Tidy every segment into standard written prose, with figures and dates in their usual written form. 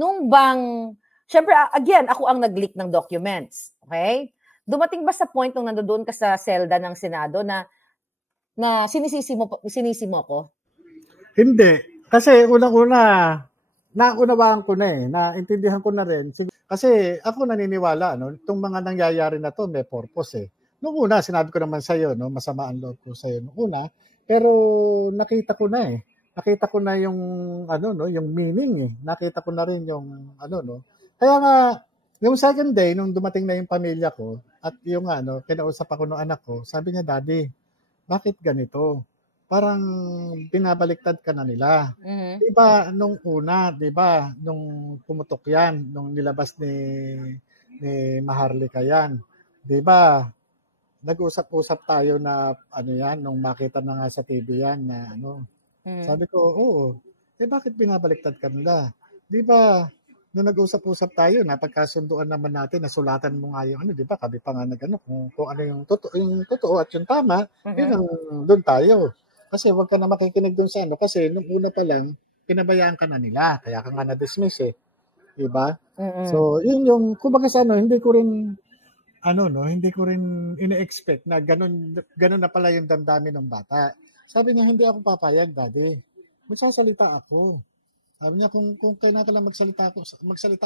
nung bang, syempre, again, ako ang nag-leak ng documents. Okay? Dumating ba sa point nung nandoon ka sa selda ng Senado na sinisisi mo ako? Hindi. Kasi unang-una, naunawaan ko na naintindihan ko na rin. Kasi ako naniniwala, itong mga nangyayari na to may purpose Noong una, sinabi ko naman sa'yo, masama ang loob ko sa'yo noong una, pero nakita ko na Nakita ko na yung, yung meaning Nakita ko na rin yung, Kaya nga, yung second day, nung dumating na yung pamilya ko, at yung, kinausap ako ng anak ko, sabi niya, Daddy, bakit ganito? Parang binabaliktad ka na nila. Mhm. Diba, nung una, diba, nung pumutok yan, nung nilabas ni Maharlika yan, diba, nag-usap-usap tayo na, nung makita na nga sa TV yan, na sabi ko, oo, bakit binabaliktad ka nila? Diba, nung nag-usap-usap tayo, napagkasunduan naman natin, nasulatan mo nga yung, diba, kami pa nga kung ano yung totoo at yung tama, yun ang doon tayo. Kasi wag ka na makikinig doon sa kasi nung una pa lang, pinabayaan ka na nila, kaya ka nga na-dismiss Diba? So, yun yung, kumbaga sa hindi ko rin, hindi ko rin ina-expect na ganun na pala yung damdamin ng bata. Sabi niya, hindi ako papayag, Daddy. Magsasalita ako. Sabi niya, kung kailangan lang magsalita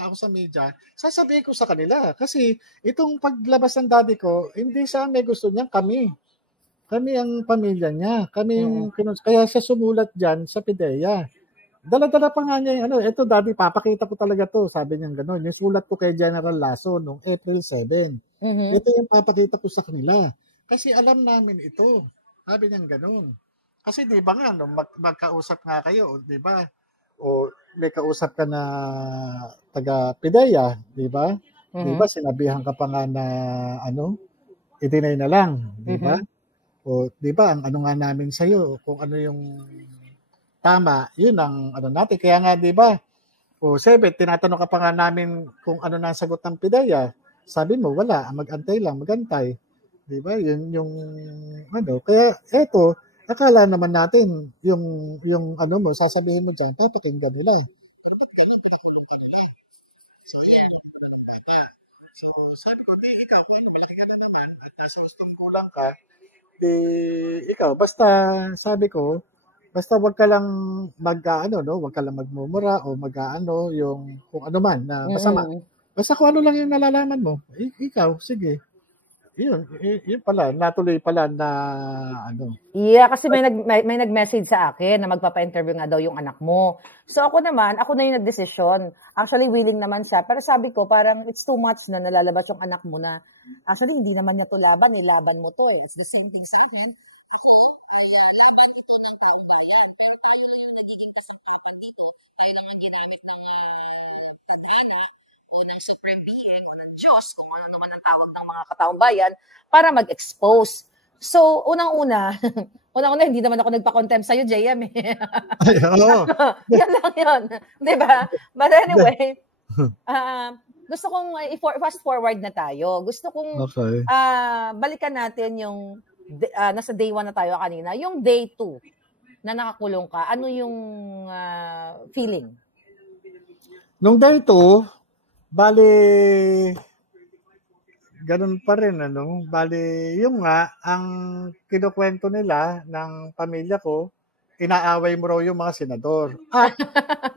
ako sa media, sasabihin ko sa kanila. Kasi itong paglabas ng daddy ko, hindi siya may gusto niya, kami. Kami ang pamilya niya. Kami yung, kaya siya sumulat dyan sa PIDEA. Dala-dala pa nga niya yung ito Daddy, papakita ko talaga to. Sabi niya gano'n. Yung sulat ko kay General Lasso noong April 7. Ito yung papakita ko sa kanila. Kasi alam namin ito. Sabi niya gano'n. Kasi di ba nga, magkausap nga kayo, di ba? O may kausap ka na taga-PIDEA, di ba? Di ba, sinabihan ka pa nga na, i-deny na lang, di ba? O, di ba, ang nga namin sa'yo, kung ano yung tama, yun ang natin. Kaya nga, di ba, o 7, tinatanong ka pa nga namin kung ano na sagot ng PIDEA. Sabi mo, wala, magantay lang, magantay. Di ba, yun yung, kaya eto, akala naman natin, yung mo, sasabihin mo dyan, papakinggan nila Ganun pinakulong ka nila. So, yan, So, sabi ko, ikaw, kung ano, malaki ka na naman, at nasa ustong kulang ka, ikaw, basta, sabi ko, basta wag ka lang wag ka lang magmumura o yung kung ano man na masama. Basta kung ano lang yung nalalaman mo, ikaw, sige. Yun pala, natuloy pala na Yeah, kasi may nag-message sa akin na magpapa-interview nga daw yung anak mo. So ako na yung nagdesisyon. Actually, willing naman siya. Pero sabi ko, parang it's too much na nalalabas yung anak mo na. Actually, hindi naman na to laban. Laban mo to It's the same thing sa akin. Diyos, kung ano naman ang tawag ng mga kataong bayan, para mag-expose. So, unang-una, hindi naman ako nagpa-contempt sa'yo, JM. Ay, oo. Yan lang yun. Diba? But anyway, gusto kong fast forward na tayo. Gusto kong balikan natin yung nasa day 1 na tayo kanina, yung day 2 na nakakulong ka. Ano yung feeling? Nung day 2, bali ganun pa rin, Bali, yung nga, ang kinukwento nila ng pamilya ko, inaaway mo raw yung mga senador. At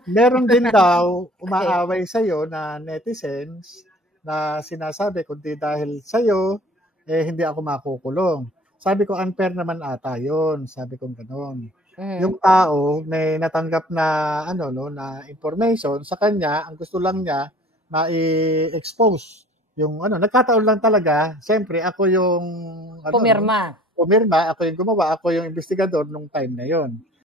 meron din daw umaaway sa'yo na netizens na sinasabi, kundi dahil sa'yo, hindi ako makukulong. Sabi ko, unfair naman ata yun. Sabi ko ganun. Yung tao may natanggap na, na information sa kanya, ang gusto lang niya, ma-expose yung nagkataon lang talaga, siyempre ako yung pumirma, ako yung gumawa, ako yung investigador nung time na yon.